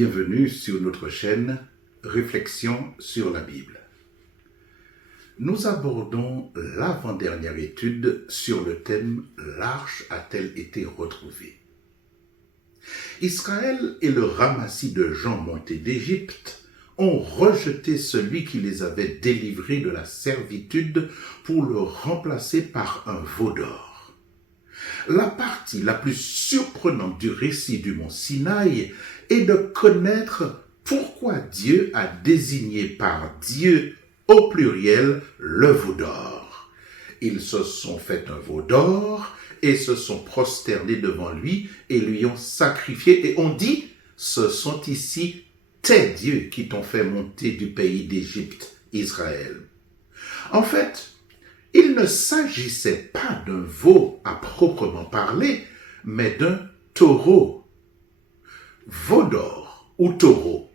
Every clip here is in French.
bienvenue sur notre chaîne Réflexion sur la Bible. Nous abordons l'avant-dernière étude sur le thème « L'arche a-t-elle été retrouvée ?» Israël et le ramassis de gens montés d'Égypte ont rejeté celui qui les avait délivrés de la servitude pour le remplacer par un veau d'or. La partie la plus surprenante du récit du mont Sinaï est de connaître pourquoi Dieu a désigné par Dieu au pluriel le veau d'or. Ils se sont fait un veau d'or et se sont prosternés devant lui et lui ont sacrifié et ont dit « Ce sont ici tes dieux qui t'ont fait monter du pays d'Égypte, Israël. » En fait, il ne s'agissait pas d'un veau à proprement parler, mais d'un taureau. Veau d'or ou taureau.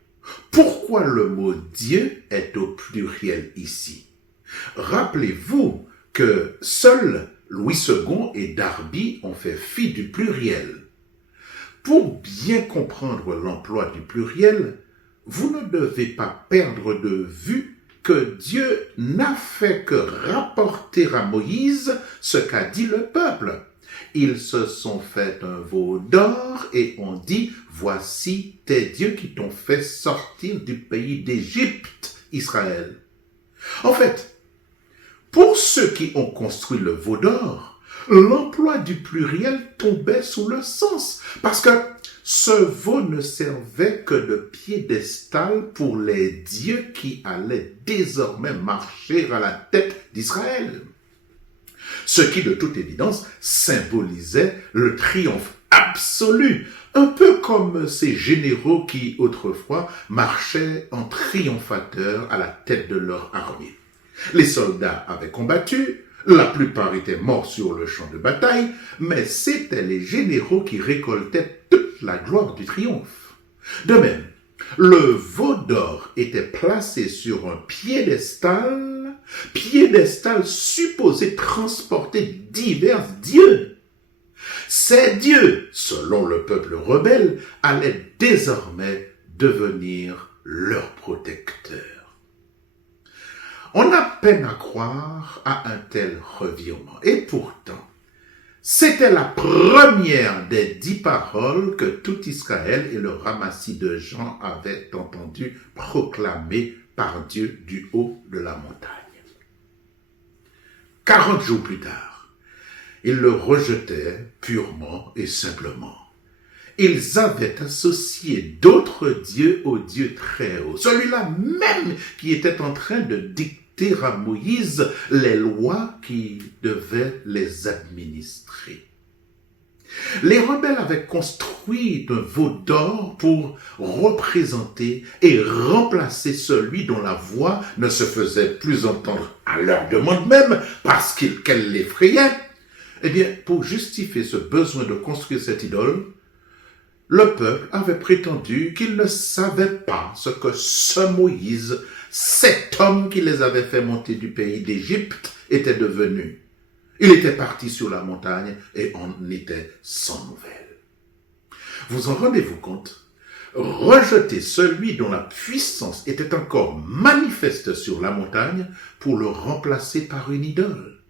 Pourquoi le mot Dieu est au pluriel ici? Rappelez-vous que seuls Louis II et Darby ont fait fi du pluriel. Pour bien comprendre l'emploi du pluriel, vous ne devez pas perdre de vue que Dieu n'a fait que rapporter à Moïse ce qu'a dit le peuple. Ils se sont fait un veau d'or et ont dit « Voici tes dieux qui t'ont fait sortir du pays d'Égypte, Israël. » En fait, pour ceux qui ont construit le veau d'or, l'emploi du pluriel tombait sous le sens, parce que ce veau ne servait que de piédestal pour les dieux qui allaient désormais marcher à la tête d'Israël. Ce qui, de toute évidence, symbolisait le triomphe absolu, un peu comme ces généraux qui, autrefois, marchaient en triomphateurs à la tête de leur armée. Les soldats avaient combattu, la plupart étaient morts sur le champ de bataille, mais c'étaient les généraux qui récoltaient toute la gloire du triomphe. De même, le veau d'or était placé sur un piédestal supposé transporter divers dieux. Ces dieux, selon le peuple rebelle, allaient désormais devenir leurs protecteurs. On a peine à croire à un tel revirement. Et pourtant, c'était la première des 10 paroles que tout Israël et le ramassis de gens avaient entendu proclamer par Dieu du haut de la montagne. 40 jours plus tard, ils le rejetaient purement et simplement. Ils avaient associé d'autres dieux au Dieu très haut, celui-là même qui était en train de dicter à Moïse les lois qui devaient les administrer. Les rebelles avaient construit un veau d'or pour représenter et remplacer celui dont la voix ne se faisait plus entendre à leur demande même parce qu'elle l'effrayait. Eh bien, pour justifier ce besoin de construire cette idole, le peuple avait prétendu qu'il ne savait pas ce que ce Moïse, cet homme qui les avait fait monter du pays d'Égypte, était devenu. Il était parti sur la montagne et on était sans nouvelles. Vous en rendez-vous compte? Rejeter celui dont la puissance était encore manifeste sur la montagne pour le remplacer par une idole.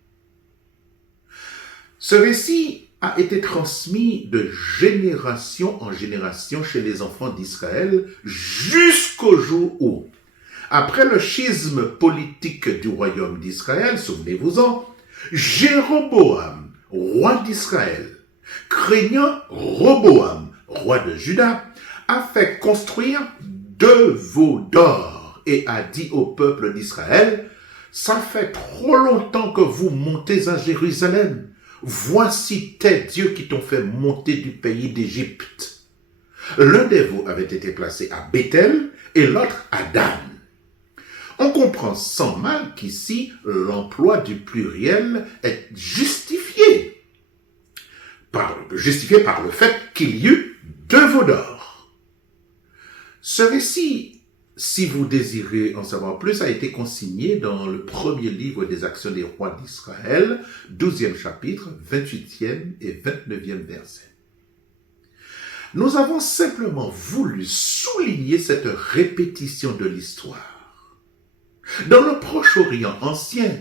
Ce récit a été transmis de génération en génération chez les enfants d'Israël jusqu'au jour où, après le schisme politique du royaume d'Israël, souvenez-vous-en, Jéroboam, roi d'Israël, craignant Roboam, roi de Juda, a fait construire 2 veaux d'or et a dit au peuple d'Israël « Ça fait trop longtemps que vous montez à Jérusalem. Voici tes dieux qui t'ont fait monter du pays d'Égypte. » L'un des veaux avait été placé à Béthel et l'autre à Dan. On comprend sans mal qu'ici, l'emploi du pluriel est justifié par le fait qu'il y eut 2 veaux d'or. Ce récit, si vous désirez en savoir plus, a été consigné dans le premier livre des Actions des rois d'Israël, 12e chapitre, 28e et 29e verset. Nous avons simplement voulu souligner cette répétition de l'histoire. Dans le Proche-Orient ancien,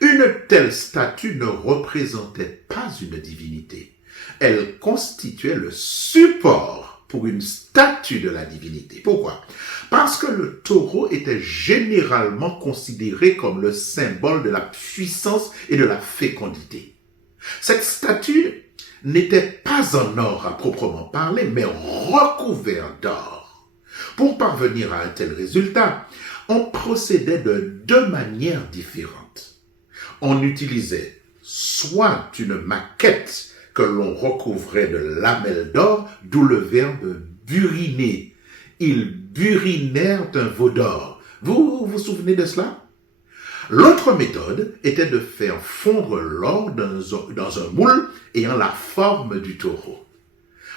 une telle statue ne représentait pas une divinité. Elle constituait le support pour une statue de la divinité. Pourquoi? Parce que le taureau était généralement considéré comme le symbole de la puissance et de la fécondité. Cette statue n'était pas en or à proprement parler, mais recouverte d'or. Pour parvenir à un tel résultat, on procédait de deux manières différentes. On utilisait soit une maquette que l'on recouvrait de lamelles d'or, d'où le verbe buriner. Ils burinèrent un veau d'or. Vous vous souvenez de cela? L'autre méthode était de faire fondre l'or dans un moule ayant la forme du taureau.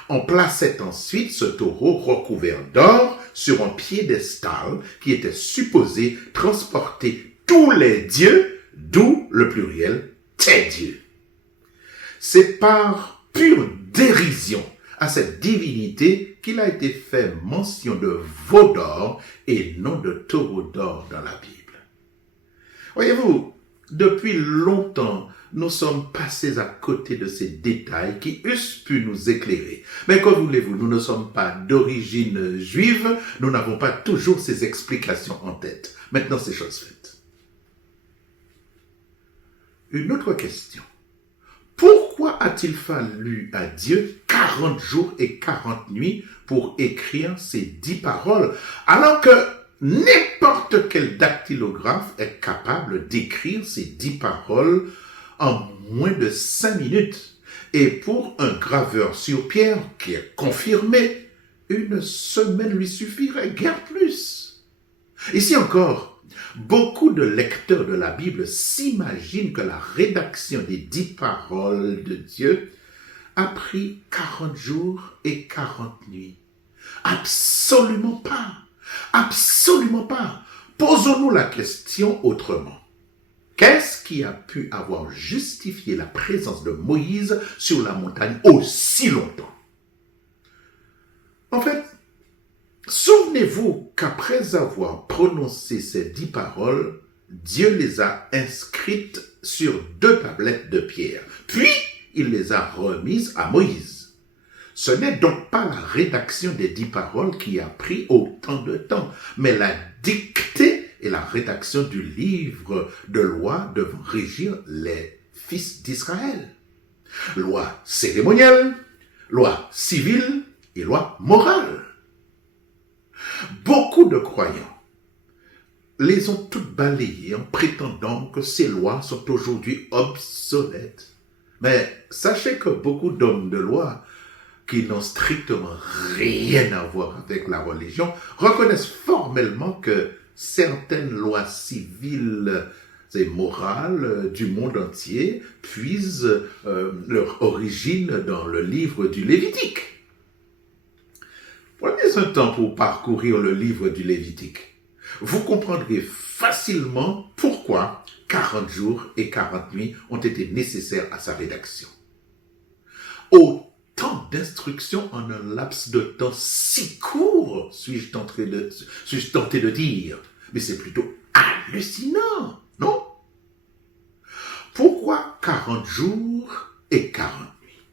On plaçait ensuite ce taureau recouvert d'or sur un piédestal qui était supposé transporter tous les dieux, d'où le pluriel tes dieux. C'est par pure dérision à cette divinité qu'il a été fait mention de veau d'or et non de taureau d'or dans la Bible. Voyez-vous, depuis longtemps, nous sommes passés à côté de ces détails qui eussent pu nous éclairer. Mais que voulez-vous, nous ne sommes pas d'origine juive, nous n'avons pas toujours ces explications en tête. Maintenant, c'est chose faite. Une autre question. Pourquoi a-t-il fallu à Dieu 40 jours et 40 nuits pour écrire ces 10 paroles, alors que n'importe quel dactylographe est capable d'écrire ces 10 paroles en moins de 5 minutes? Et pour un graveur sur pierre qui est confirmé, une semaine lui suffirait, guère plus. Ici encore, beaucoup de lecteurs de la Bible s'imaginent que la rédaction des 10 paroles de Dieu a pris 40 jours et 40 nuits. Absolument pas. Absolument pas. Posons-nous la question autrement. Qu'est-ce qui a pu avoir justifié la présence de Moïse sur la montagne aussi longtemps? En fait, souvenez-vous qu'après avoir prononcé ces 10 paroles, Dieu les a inscrites sur 2 tablettes de pierre. Puis, il les a remises à Moïse. Ce n'est donc pas la rédaction des 10 paroles qui a pris autant de temps, mais la dictée et la rédaction du livre de loi devant régir les fils d'Israël. Loi cérémonielle, loi civile et loi morale. Beaucoup de croyants les ont toutes balayées en prétendant que ces lois sont aujourd'hui obsolètes. Mais sachez que beaucoup d'hommes de loi qui n'ont strictement rien à voir avec la religion reconnaissent formellement que certaines lois civiles et morales du monde entier puisent leur origine dans le livre du Lévitique. Prenez un temps pour parcourir le livre du Lévitique. Vous comprendrez facilement pourquoi 40 jours et 40 nuits ont été nécessaires à sa rédaction. Autant d'instructions en un laps de temps si court, suis-je tenté de dire. Mais c'est plutôt hallucinant, non? Pourquoi 40 jours et 40 nuits?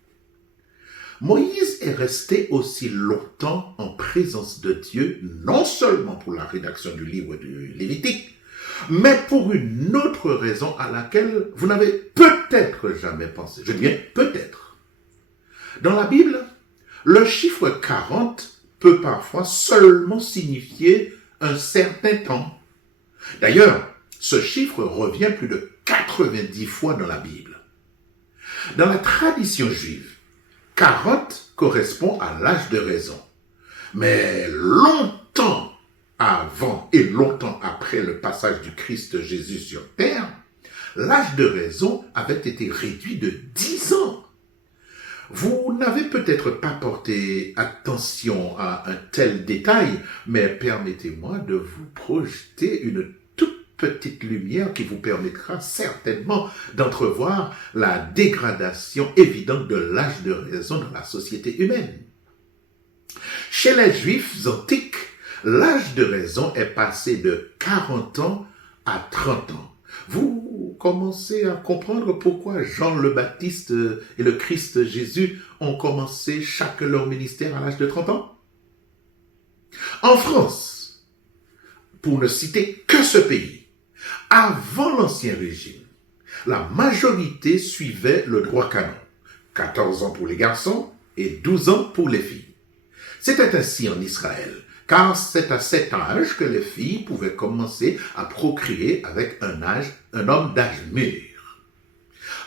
Moïse est resté aussi longtemps en présence de Dieu, non seulement pour la rédaction du livre du Lévitique, mais pour une autre raison à laquelle vous n'avez peut-être jamais pensé. Je dis bien peut-être. Dans la Bible, le chiffre 40 peut parfois seulement signifier un certain temps. D'ailleurs, ce chiffre revient plus de 90 fois dans la Bible. Dans la tradition juive, 40 correspond à l'âge de raison. Mais longtemps avant et longtemps après le passage du Christ Jésus sur terre, l'âge de raison avait été réduit de 10 ans. Vous n'avez peut-être pas porté attention à un tel détail, mais permettez-moi de vous projeter une toute petite lumière qui vous permettra certainement d'entrevoir la dégradation évidente de l'âge de raison dans la société humaine. Chez les Juifs antiques, l'âge de raison est passé de 40 ans à 30 ans. Vous commencez à comprendre pourquoi Jean le Baptiste et le Christ Jésus ont commencé chacun leur ministère à l'âge de 30 ans? En France, pour ne citer que ce pays, avant l'Ancien Régime, la majorité suivait le droit canon. 14 ans pour les garçons et 12 ans pour les filles. C'était ainsi en Israël, car c'est à cet âge que les filles pouvaient commencer à procréer avec un homme d'âge mûr.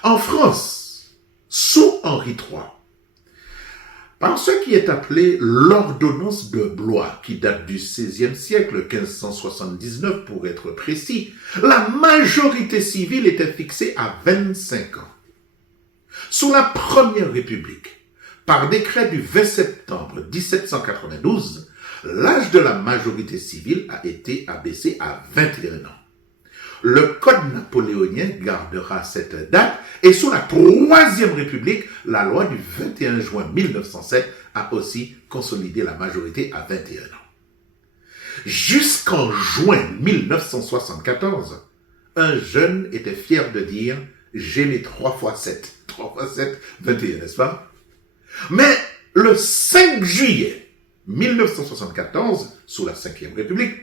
En France, sous Henri III, par ce qui est appelé l'ordonnance de Blois, qui date du XVIe siècle, 1579 pour être précis, la majorité civile était fixée à 25 ans. Sous la Première République, par décret du 20 septembre 1792, l'âge de la majorité civile a été abaissé à 21 ans. Le Code napoléonien gardera cette date et sous la Troisième République, la loi du 21 juin 1907 a aussi consolidé la majorité à 21 ans. Jusqu'en juin 1974, un jeune était fier de dire « j'ai mes 3 x 7 ». 3 x 7, 21, n'est-ce pas? Mais le 5 juillet 1974, sous la Cinquième République,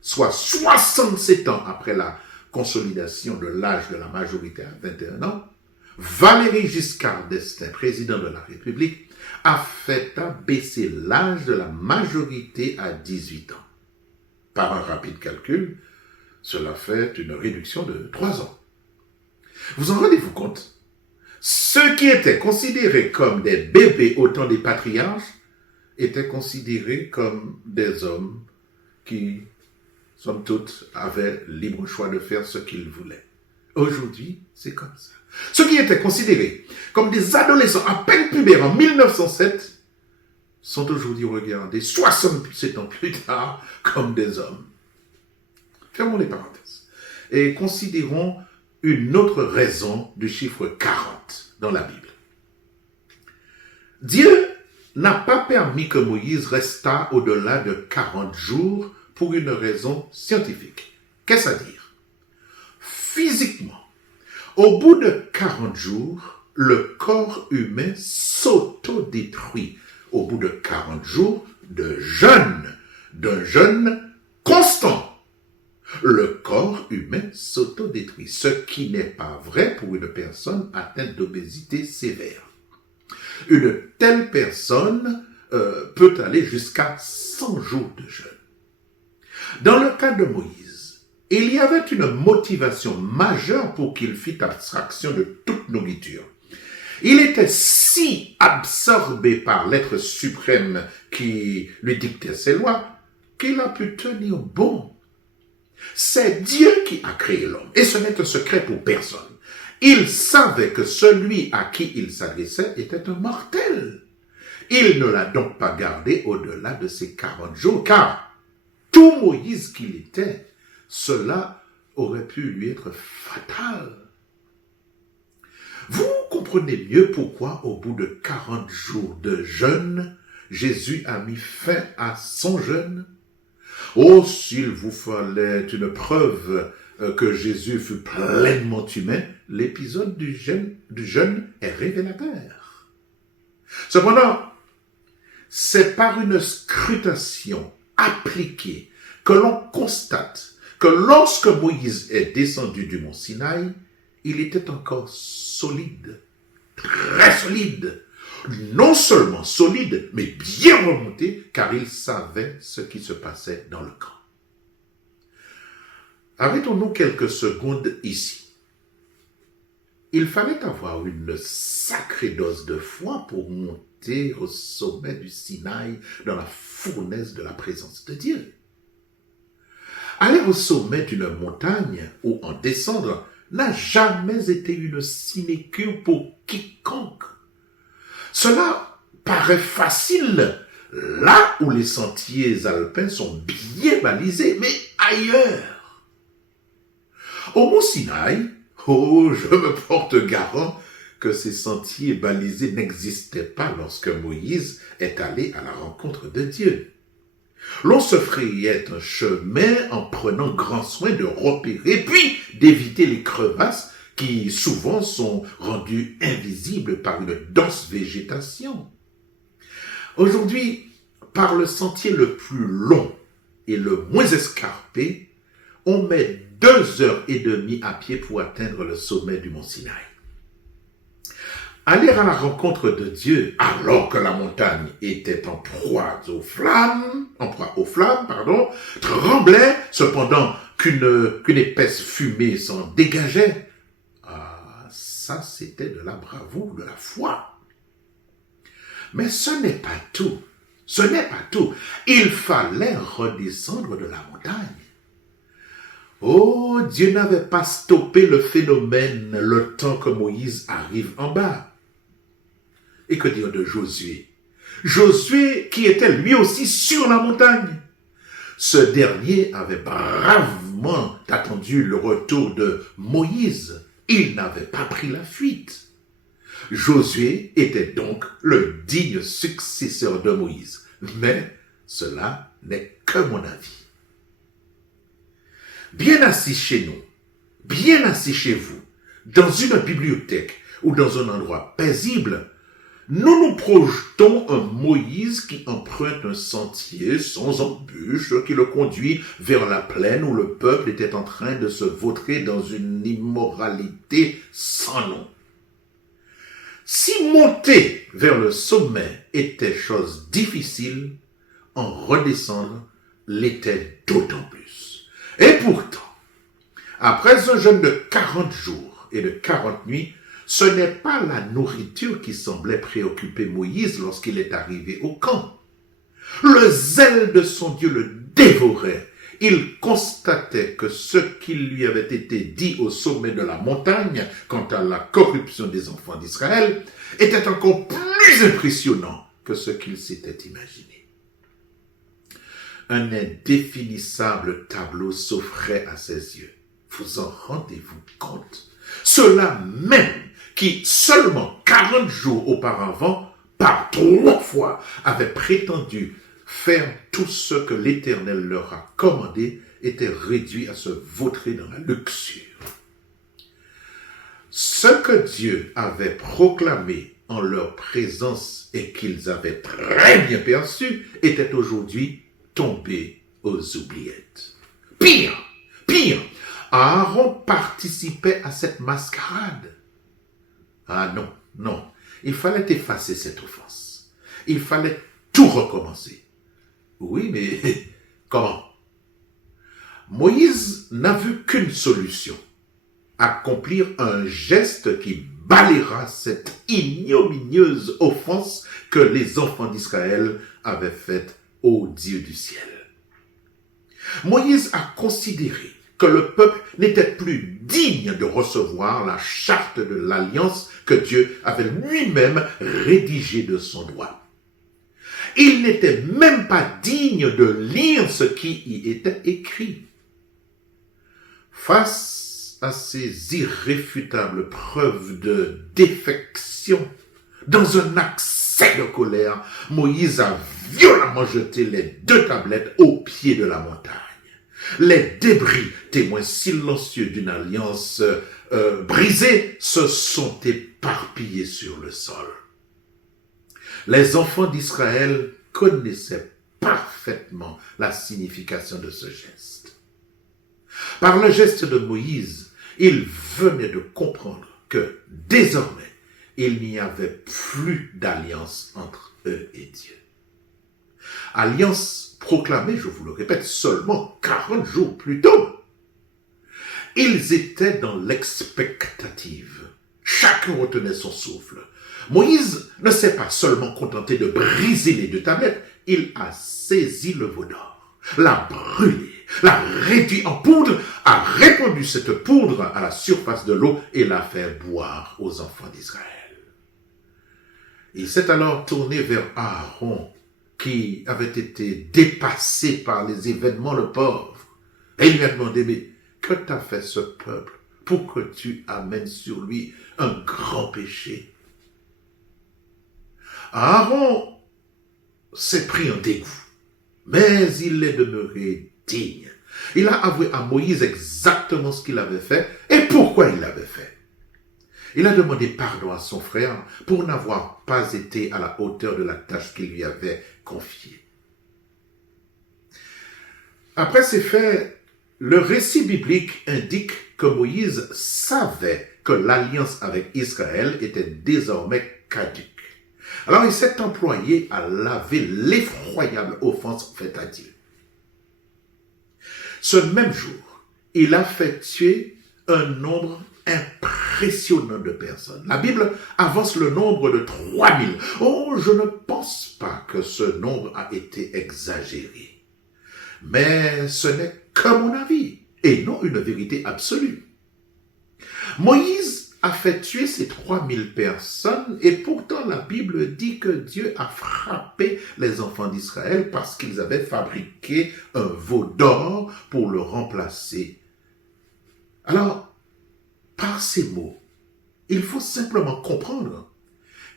soit 67 ans après la consolidation de l'âge de la majorité à 21 ans, Valéry Giscard d'Estaing, président de la République, a fait abaisser l'âge de la majorité à 18 ans. Par un rapide calcul, cela fait une réduction de 3 ans. Vous en rendez-vous compte? Ceux qui étaient considérés comme des bébés au temps des patriarches étaient considérés comme des hommes qui, somme toute, avaient libre choix de faire ce qu'ils voulaient. Aujourd'hui, c'est comme ça. Ceux qui étaient considérés comme des adolescents à peine pubères en 1907 sont aujourd'hui regardés 67 ans plus tard comme des hommes. Fermons les parenthèses et considérons une autre raison du chiffre 40 dans la Bible. Dieu n'a pas permis que Moïse restât au-delà de 40 jours pour une raison scientifique. Qu'est-ce à dire? Physiquement, au bout de 40 jours, le corps humain s'autodétruit. Au bout de 40 jours d'un jeûne constant, le corps humain s'autodétruit, ce qui n'est pas vrai pour une personne atteinte d'obésité sévère. Une telle personne peut aller jusqu'à 100 jours de jeûne. Dans le cas de Moïse, il y avait une motivation majeure pour qu'il fît abstraction de toute nourriture. Il était si absorbé par l'être suprême qui lui dictait ses lois qu'il a pu tenir bon. C'est Dieu qui a créé l'homme, et ce n'est un secret pour personne. Il savait que celui à qui il s'adressait était un mortel. Il ne l'a donc pas gardé au-delà de ces 40 jours, car tout Moïse qu'il était, cela aurait pu lui être fatal. Vous comprenez mieux pourquoi, au bout de 40 jours de jeûne, Jésus a mis fin à son jeûne. Oh, s'il vous fallait une preuve que Jésus fut pleinement humain, l'épisode du jeûne est révélateur. Cependant, c'est par une scrutation appliquée que l'on constate que lorsque Moïse est descendu du mont Sinaï, il était encore solide, très solide. Non seulement solide, mais bien remonté, car il savait ce qui se passait dans le camp. Arrêtons-nous quelques secondes ici. Il fallait avoir une sacrée dose de foi pour monter au sommet du Sinaï dans la fournaise de la présence de Dieu. Aller au sommet d'une montagne ou en descendre n'a jamais été une sinécure pour quiconque. Cela paraît facile là où les sentiers alpins sont bien balisés, mais ailleurs. Au mont Sinaï, oh, je me porte garant que ces sentiers balisés n'existaient pas lorsque Moïse est allé à la rencontre de Dieu. L'on se frayait un chemin en prenant grand soin de repérer puis d'éviter les crevasses qui souvent sont rendues invisibles par une dense végétation. Aujourd'hui, par le sentier le plus long et le moins escarpé, on met 2 heures et demie à pied pour atteindre le sommet du mont Sinaï. Aller à la rencontre de Dieu alors que la montagne était en proie aux flammes, tremblait cependant qu'une épaisse fumée s'en dégageait. Ah, ça c'était de la bravoure, de la foi. Mais ce n'est pas tout. Ce n'est pas tout. Il fallait redescendre de la montagne. Oh, Dieu n'avait pas stoppé le phénomène le temps que Moïse arrive en bas. Et que dire de Josué? Josué qui était lui aussi sur la montagne. Ce dernier avait bravement attendu le retour de Moïse. Il n'avait pas pris la fuite. Josué était donc le digne successeur de Moïse. Mais cela n'est que mon avis. Bien assis chez nous, bien assis chez vous, dans une bibliothèque ou dans un endroit paisible, nous nous projetons un Moïse qui emprunte un sentier sans embûche, qui le conduit vers la plaine où le peuple était en train de se vautrer dans une immoralité sans nom. Si monter vers le sommet était chose difficile, en redescendre l'était d'autant plus. Et pourtant, après un jeûne de 40 jours et de 40 nuits, ce n'est pas la nourriture qui semblait préoccuper Moïse lorsqu'il est arrivé au camp. Le zèle de son Dieu le dévorait. Il constatait que ce qui lui avait été dit au sommet de la montagne quant à la corruption des enfants d'Israël était encore plus impressionnant que ce qu'il s'était imaginé. Un indéfinissable tableau s'offrait à ses yeux. Vous en rendez-vous compte? Ceux-là même qui, seulement 40 jours auparavant, par 3 fois, avaient prétendu faire tout ce que l'Éternel leur a commandé, étaient réduits à se vautrer dans la luxure. Ce que Dieu avait proclamé en leur présence et qu'ils avaient très bien perçu était aujourd'hui tombé aux oubliettes. Pire, Aaron participait à cette mascarade. Ah non, il fallait effacer cette offense. Il fallait tout recommencer. Oui, mais comment? Moïse n'a vu qu'une solution. Accomplir un geste qui balayera cette ignominieuse offense que les enfants d'Israël avaient faite au Dieu du ciel. Moïse a considéré que le peuple n'était plus digne de recevoir la charte de l'alliance que Dieu avait lui-même rédigée de son doigt. Il n'était même pas digne de lire ce qui y était écrit. Face à ces irréfutables preuves de défection, dans un accès de colère, Moïse a violemment jeté les 2 tablettes au pied de la montagne. Les débris, témoins silencieux d'une alliance brisée, se sont éparpillés sur le sol. Les enfants d'Israël connaissaient parfaitement la signification de ce geste. Par le geste de Moïse, ils venaient de comprendre que désormais, il n'y avait plus d'alliance entre eux et Dieu. Alliance proclamée, je vous le répète, seulement 40 jours plus tôt. Ils étaient dans l'expectative. Chacun retenait son souffle. Moïse ne s'est pas seulement contenté de briser les 2 tablettes, il a saisi le veau d'or, l'a brûlé, l'a réduit en poudre, a répandu cette poudre à la surface de l'eau et l'a fait boire aux enfants d'Israël. Il s'est alors tourné vers Aaron, qui avait été dépassé par les événements, le pauvre. Et il lui a demandé, mais que t'a fait ce peuple pour que tu amènes sur lui un grand péché. Aaron s'est pris en dégoût, mais il est demeuré digne. Il a avoué à Moïse exactement ce qu'il avait fait et pourquoi il l'avait fait. Il a demandé pardon à son frère pour n'avoir pas été à la hauteur de la tâche qu'il lui avait confiée. Après ces faits, le récit biblique indique que Moïse savait que l'alliance avec Israël était désormais caduque. Alors il s'est employé à laver l'effroyable offense faite à Dieu. Ce même jour, il a fait tuer un nombre impressionnant de personnes. La Bible avance le nombre de 3000. Oh, je ne pense pas que ce nombre a été exagéré. Mais ce n'est que mon avis et non une vérité absolue. Moïse a fait tuer ces 3000 personnes et pourtant la Bible dit que Dieu a frappé les enfants d'Israël parce qu'ils avaient fabriqué un veau d'or pour le remplacer. Alors, par ces mots, il faut simplement comprendre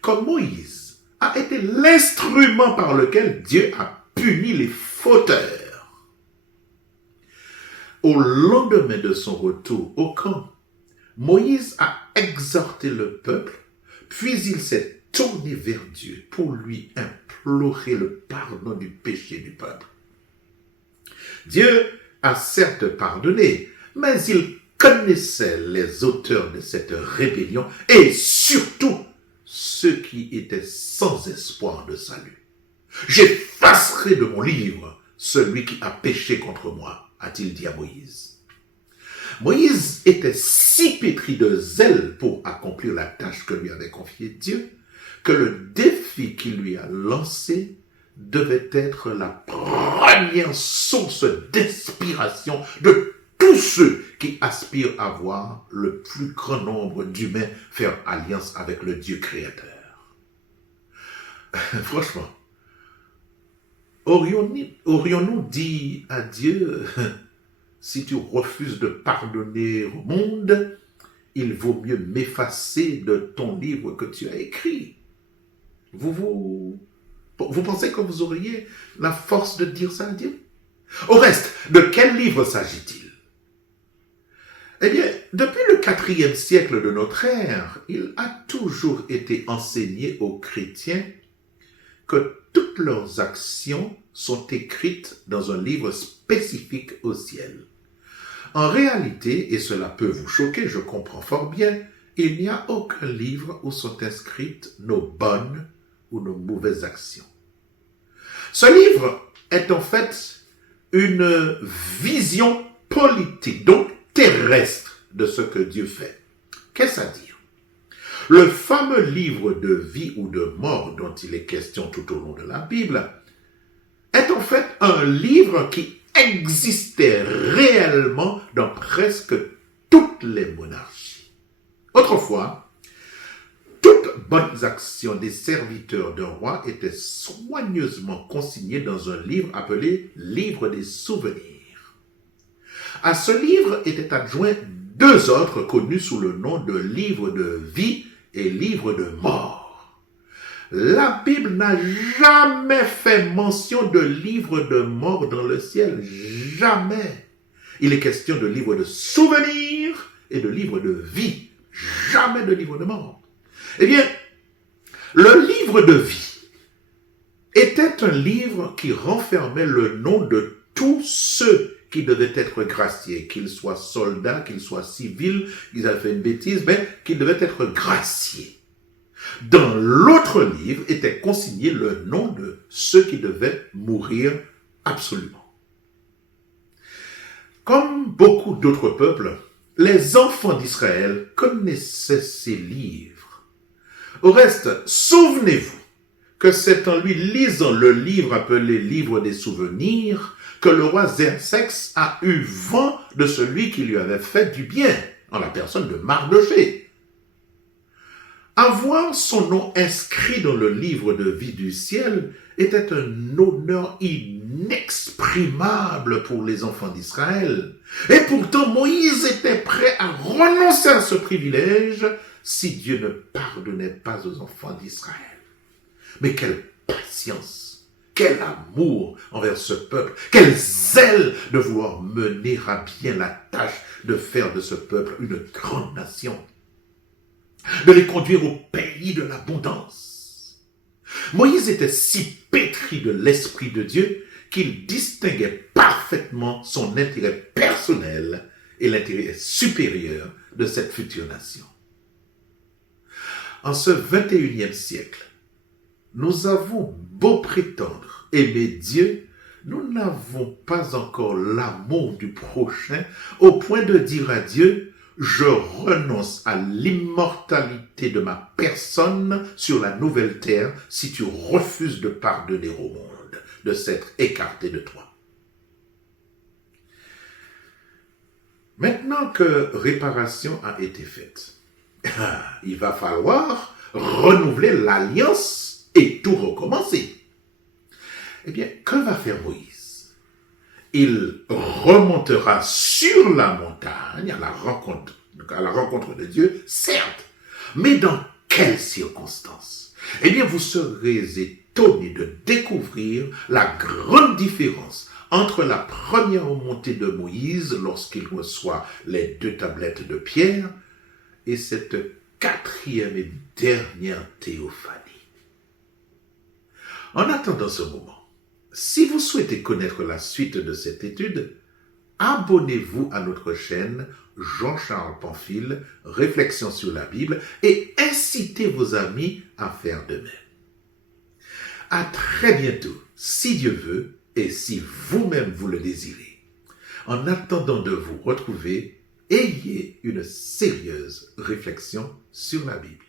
que Moïse a été l'instrument par lequel Dieu a puni les fauteurs. Au lendemain de son retour au camp, Moïse a exhorté le peuple, puis il s'est tourné vers Dieu pour lui implorer le pardon du péché du peuple. Dieu a certes pardonné, mais il connaissait les auteurs de cette rébellion et surtout ceux qui étaient sans espoir de salut. « J'effacerai de mon livre celui qui a péché contre moi », a-t-il dit à Moïse. Moïse était si pétri de zèle pour accomplir la tâche que lui avait confiée Dieu, que le défi qu'il lui a lancé devait être la première source d'inspiration de tous ceux qui aspirent à voir le plus grand nombre d'humains faire alliance avec le Dieu créateur. Franchement, aurions-nous dit à Dieu, si tu refuses de pardonner au monde, il vaut mieux m'effacer de ton livre que tu as écrit. Vous pensez que vous auriez la force de dire ça à Dieu? Au reste, de quel livre s'agit-il? Eh bien, depuis le 4e siècle de notre ère, il a toujours été enseigné aux chrétiens que toutes leurs actions sont écrites dans un livre spécifique au ciel. En réalité, et cela peut vous choquer, je comprends fort bien, il n'y a aucun livre où sont inscrites nos bonnes ou nos mauvaises actions. Ce livre est en fait une vision politique, donc terrestre, de ce que Dieu fait. Qu'est-ce à dire? Le fameux livre de vie ou de mort dont il est question tout au long de la Bible est en fait un livre qui existait réellement dans presque toutes les monarchies. Autrefois, toutes bonnes actions des serviteurs d'un roi étaient soigneusement consignées dans un livre appelé « Livre des souvenirs ». À ce livre étaient adjoints 2 autres connus sous le nom de « Livre de vie » et « Livre de mort ». La Bible n'a jamais fait mention de livre de mort dans le ciel. Jamais. Il est question de livre de souvenirs et de livre de vie. Jamais de livre de mort. Eh bien, le livre de vie était un livre qui renfermait le nom de tous ceux qui devaient être graciés, qu'ils soient soldats, qu'ils soient civils, qu'ils avaient fait une bêtise, mais qu'ils devaient être graciés. Dans l'autre livre était consigné le nom de ceux qui devaient mourir absolument. Comme beaucoup d'autres peuples, les enfants d'Israël connaissaient ces livres. Au reste, souvenez-vous que c'est en lui lisant le livre appelé Livre des souvenirs que le roi Xerxès a eu vent de celui qui lui avait fait du bien, en la personne de Mardochée. Avoir son nom inscrit dans le livre de vie du ciel était un honneur inexprimable pour les enfants d'Israël. Et pourtant, Moïse était prêt à renoncer à ce privilège si Dieu ne pardonnait pas aux enfants d'Israël. Mais quelle patience, quel amour envers ce peuple, quel zèle de vouloir mener à bien la tâche de faire de ce peuple une grande nation, de les conduire au pays de l'abondance. Moïse était si pétri de l'Esprit de Dieu qu'il distinguait parfaitement son intérêt personnel et l'intérêt supérieur de cette future nation. En ce 21e siècle, nous avons beau prétendre aimer Dieu, nous n'avons pas encore l'amour du prochain au point de dire à Dieu: je renonce à l'immortalité de ma personne sur la nouvelle terre si tu refuses de pardonner au monde de s'être écarté de toi. Maintenant que réparation a été faite, il va falloir renouveler l'alliance et tout recommencer. Eh bien, que va faire Moïse? Il remontera sur la montagne à la rencontre de Dieu, certes, mais dans quelles circonstances? Eh bien, vous serez étonnés de découvrir la grande différence entre la première montée de Moïse lorsqu'il reçoit les 2 tablettes de pierre et cette 4e et dernière théophanie. En attendant ce moment, si vous souhaitez connaître la suite de cette étude, abonnez-vous à notre chaîne Jean-Charles Pamphile, Réflexions sur la Bible, et incitez vos amis à faire de même. À très bientôt, si Dieu veut, et si vous-même vous le désirez. En attendant de vous retrouver, ayez une sérieuse réflexion sur la Bible.